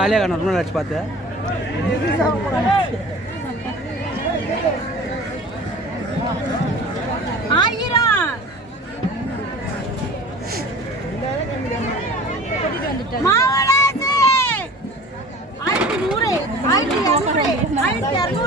ஆலியா கான் ரொம்ப நாளாச்சு பார்த்து. ஆயிரத்தி நூறு ஆயிரத்தி இரநூறு ஆயிரத்தி இரநூறு.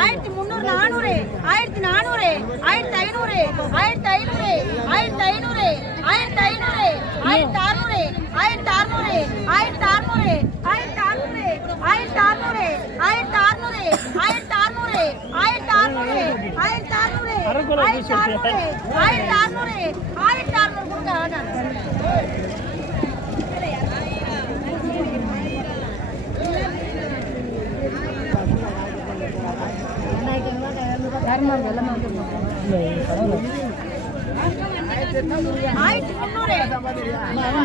ஆயிரத்தி முந்நூறு நானூறு ஆயிரத்தி நானூறு ஆயிரத்தி ஐநூறு ஆயிரத்தி ஐநூறு ஆயிரத்தி ஐநூறு ஆயிரத்தி ஐநூறு ஆயிரத்தி அறுநூறு ஆயிரத்தி அறுநூறு ஆயிரத்தி அறுநூறு ஆயிரத்தி அறுநூறு ஆயிரத்தி அறுநூறு ஆயிரத்தி அறுநூறு ஆயிரத்தி அறுநூறு ஆயிரத்தி அறுநூறு ஆயிரத்தி அறுநூறு ஆயிரத்தி அறுநூறு ஆயிரத்தி அறுநூறு ஆயிரத்தி அறுநூறு கொடுங்க ஆயிரத்தி முந்நூறு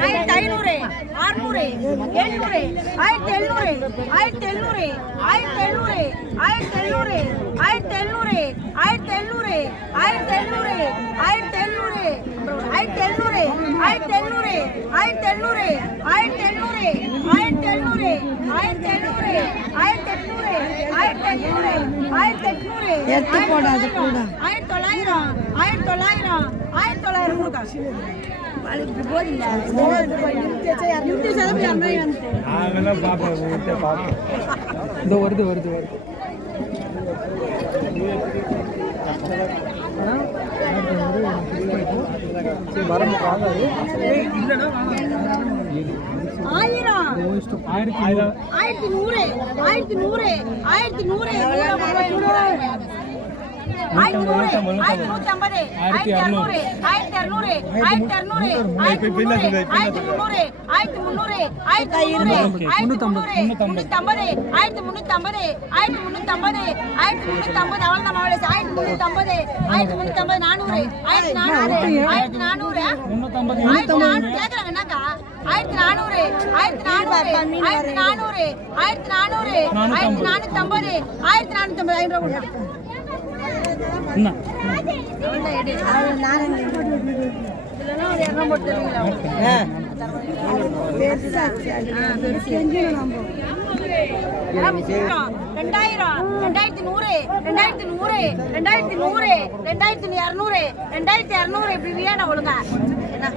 ஆயிரத்தி ஐநூறு அறுநூறு எழுநூறு ஆயிரத்தி எழுநூறு ஆயிரத்தி எழுநூறு ஆயிரத்தி எழுநூறு ஆயிரத்தி எழுநூறு ஆயிரத்தி எழுநூறு ஆயிரத்தி எழுநூறு ஆயிரத்தி எழுநூறு ஆயிரத்தி எழுநூறு ஆயிரத்தி எழுநூறு ஆயிரத்தி எழுநூறு ஆயிரத்தி எழுநூறு ஆயிரத்தி எழுநூறு ஆயிரத்தி எழுநூறு ஆயிரத்தி எழுநூறு ஆயிரத்தி எட்நூறு ஆயிரத்தி எட்நூறு ஆயிரத்தி எட்நூறு. எட்டு போடாது கூட ஆயிரத்தி தொள்ளாயிரம். ஆயிரத்தி தொள்ளாயிரம். ஆயிரத்தி தொள்ளாயிரம். கொடுக்கா வருது வருது வருது. வருது ஆயிரம். ஆயிரத்தி நூறு. ஆயிரத்தி நூறு. ஆயிரத்தி நூறு. ஆயிரத்தி நூறு ஆயிரத்தி ஐம்பது ஆயிரத்தி இரநூறு ஆயிரத்தி இரநூறு ஆயிரத்தி இரநூறு ஆயிரத்தி முந்நூறு ஆயிரத்தி முந்நூறு ஆயிரத்தி முன்னூத்தி ஐம்பது ஆயிரத்தி முன்னூத்தி ஐம்பது ஆயிரத்தி முன்னூத்தி ஐம்பது ஆயிரத்தி முன்னூத்தி ஐம்பது அவள் நம்ம அவளை ஆயிரத்தி முன்னூத்தி ஐம்பது ஆயிரத்தி முன்னூத்தி ஐம்பது நானூறு ஆயிரத்தி நானூறு ஆயிரத்தி நானூறு ஆயிரத்தி நானூறு கேக்குறாங்க என்னக்கா? ஆயிரத்தி நானூறு ஆயிரத்தி நானூறு ஆயிரத்தி நானூறு ஆயிரத்தி நானூறு ஆயிரத்தி நானூத்தி ஐம்பது ஆயிரத்தி நானூத்தி ஐம்பது ஐநூறு ரெண்டாயிரம் ரெண்டாயிரத்தி நூறு ரெண்டாயிரத்தி நூறு ரெண்டாயிரத்தி நூறு ரெண்டாயிரத்தி இரநூறு ரெண்டாயிரத்தி இரநூறு இப்படி விளையாட ஒழுங்கா என்ன?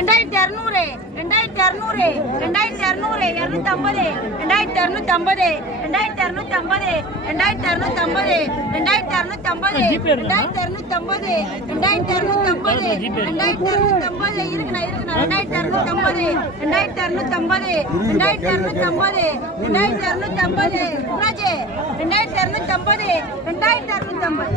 ரெண்டாயிரத்தி இரநூறு ரெண்டாயிரத்தி இரநூறு ரெண்டாயிரத்தி இரநூறு இரநூத்தி ஐம்பது ரெண்டாயிரத்தி இரநூத்தி ஐம்பது ரெண்டாயிரத்தி இரநூத்தி ஐம்பது ரெண்டாயிரத்தி இரநூத்தி ஐம்பது ரெண்டாயிரத்தி இரநூத்தி ஐம்பது ரெண்டாயிரத்தி இரநூத்தி ஐம்பது ரெண்டாயிரத்தி இரநூத்தி ஐம்பது ரெண்டாயிரத்தி இரநூத்தி ஐம்பது இருக்குண்ணா இருக்குண்ணா ரெண்டாயிரத்தி இரநூத்தி ஐம்பது ரெண்டாயிரத்தி இரநூத்தி ஐம்பது ரெண்டாயிரத்தி இரநூத்தி ஐம்பது ரெண்டாயிரத்தி இரநூத்தி ஐம்பது ராஜே ரெண்டாயிரத்தி இரநூத்தி ஐம்பது ரெண்டாயிரத்தி இரநூத்தி ஐம்பது